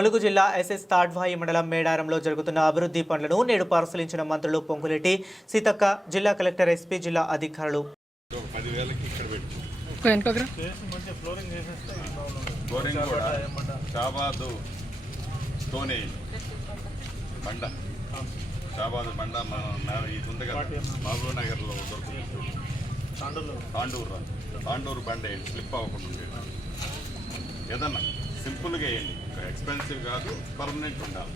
ములుగు జిల్లా ఎస్ఎస్ తాడ్వాయి మండలం మేడారంలో జరుగుతున్న అభివృద్ధి పనులను నేడు పరిశీలించిన మంత్రులు పొంగులేటి సీతక్క, జిల్లా కలెక్టర్, ఎస్పీ, జిల్లా అధికారులు. షాబాద్ బండ మహబూబ్ నగర్లో దొరుకుతుంది. తాండూరు బండ స్లిప్ అవ్వకుండా ఏదన్నా సింపుల్గా వేయండి, ఎక్స్పెన్సివ్ కాదు, పర్మనెంట్ ఉండాలి.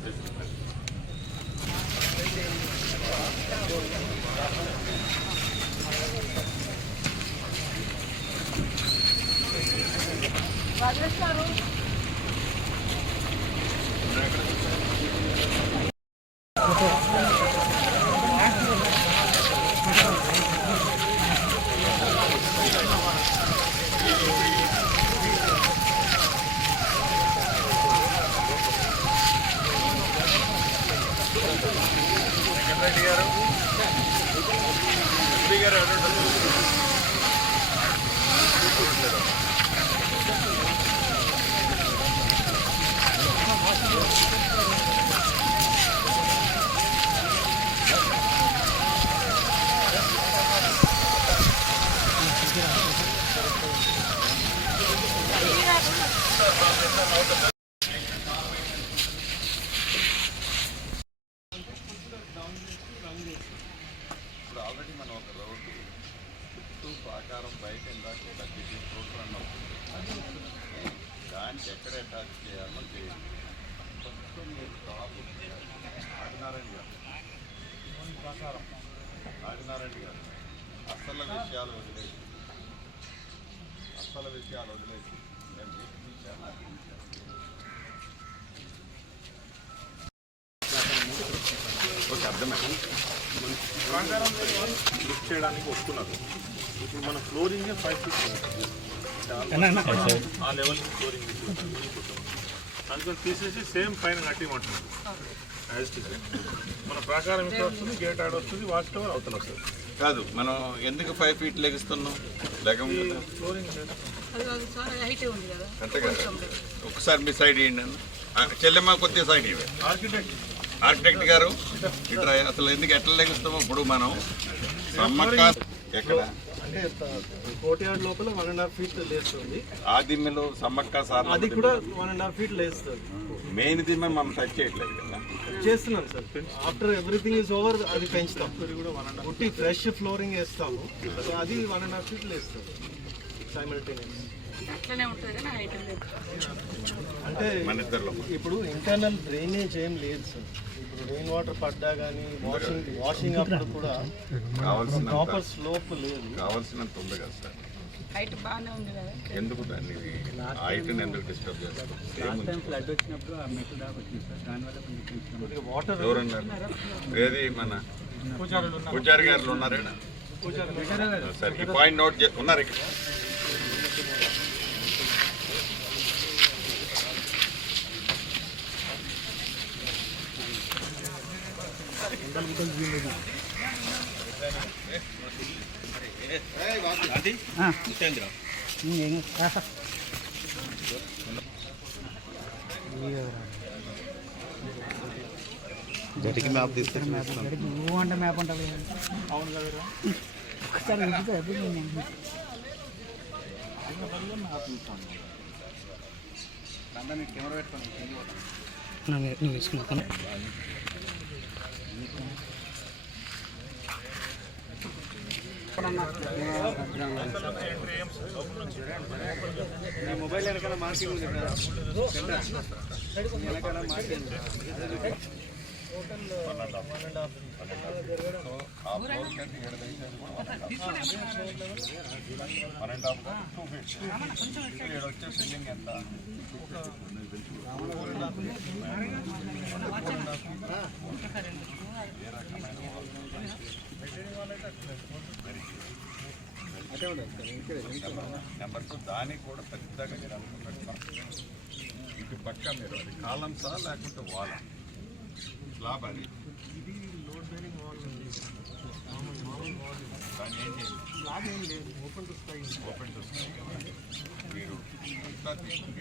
ఇప్పుడు ఆల్రెడీ మనం ఒక రోడ్డు చుట్టూ ప్రాకారం బయట ఇందాక రోడ్డు రన్ అవుతుంది. దానికి ఎక్కడ అటాచ్ చేయాలో చేయాలి. ఫస్ట్ మీరు టాప్ ఆదినారాయణ గారు అసలు విషయాలు వదిలేసి నేను ఓకే, అర్థమైంది. ప్రాకారం లిఫ్ట్ చేయడానికి వస్తున్నారు. ఇప్పుడు మన ఫ్లోరింగ్ 5 feet ఆ లెవెల్ ఫ్లోరింగ్ అందుకని తీసేసి సేమ్ పైన కట్టిమంటున్నారు. మన ప్రాకారం ఇక్కడ వస్తుంది, గేట్ ఆడ వస్తుంది, వాచ్ టవర్ అవుతుంది వస్తుంది. కాదు, మనం ఎందుకు 5 feet లెగిస్తున్నాం? ఫ్లోరింగ్ అంతే కదా. ఒకసారి మీ సైడ్ ఇవ్వండి అన్న. చెల్లెమ్మ కొద్దిగా సైడ్ ఇవ్వండి. ఆర్కిటెక్ట్ గారు ఇక్కడ అసలు ఎందుకు ఎట్లా లెగిస్తామో ఇప్పుడు మనం సమ్మక్క ఎక్కడ అంటే కోటియాడ్ లోపల 1.5 feet లేస్తుంది. ఆ దిమ్మెలో సమ్మక్క సార్ అది కూడా 1.5 feet లేస్తుంది. మెయిన్ దిమ్మె మనం టచ్ చేయట్లేదు కదా. చేస్తున్నాం sir. After everything is over అది పెంచుతాం. ఉట్టి ఫ్రెష్ ఫ్లోరింగ్ వేస్తాము. సో అది 1.5 feet లేస్తుంది సైమల్టేనియస్. అంటే ఇప్పుడు ఇంటర్నల్ డ్రైనేజ్ ఏం లేదు సార్. ఇప్పుడు రెయిన్ వాటర్ పడ్డా కానీ వాషింగ్ అప్పుడు కూడా ప్రాపర్ స్లోప్ లేదు. కావాల్సినంత ఉంది కదా సార్. హైట్ బాగానే ఉంది కదా. ఎందుకు దాన్ని హైట్ని ఎందుకు డిస్టర్బ్ చేస్తారు? వాటర్ ఏది మన పూజారి గారు ఉన్నారేనా? సార్ ఈ పాయింట్ నోట్ ఉన్నారు ఇక్కడ. గడికి మ్యాప్ తీసుకొని మ్యాప్ ఉంటుంది. అవును కదా. ఒకసారి కెమెరా పెట్టుకోండి. తీసుకున్నా మొబైల్ వెనకాల మార్కింగ్ ఉంది కదా. వెనకాల మార్కింగ్ వచ్చే ఫీలింగ్ ఎంత? నెంబర్ 2 దానికి కూడా పెద్దగా మీరు అనుకుంటున్నారు. ఇటు పక్క మీరు అది కాలమ్సా లేకుంటే వాలా స్లాబ్? అది ఇది లోడ్ బేరింగ్ వాల్ ఉంది. దాన్ని ఏం చేయండి ఓపెన్ టు స్కై మీరు అంతా తీసుకుంటే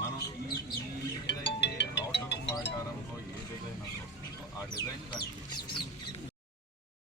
మనం ఈ ఏదైతే అవుటర్ ప్రాకారంలో ఏ డిజైన్ వస్తుందో ఆ డిజైన్ దానికి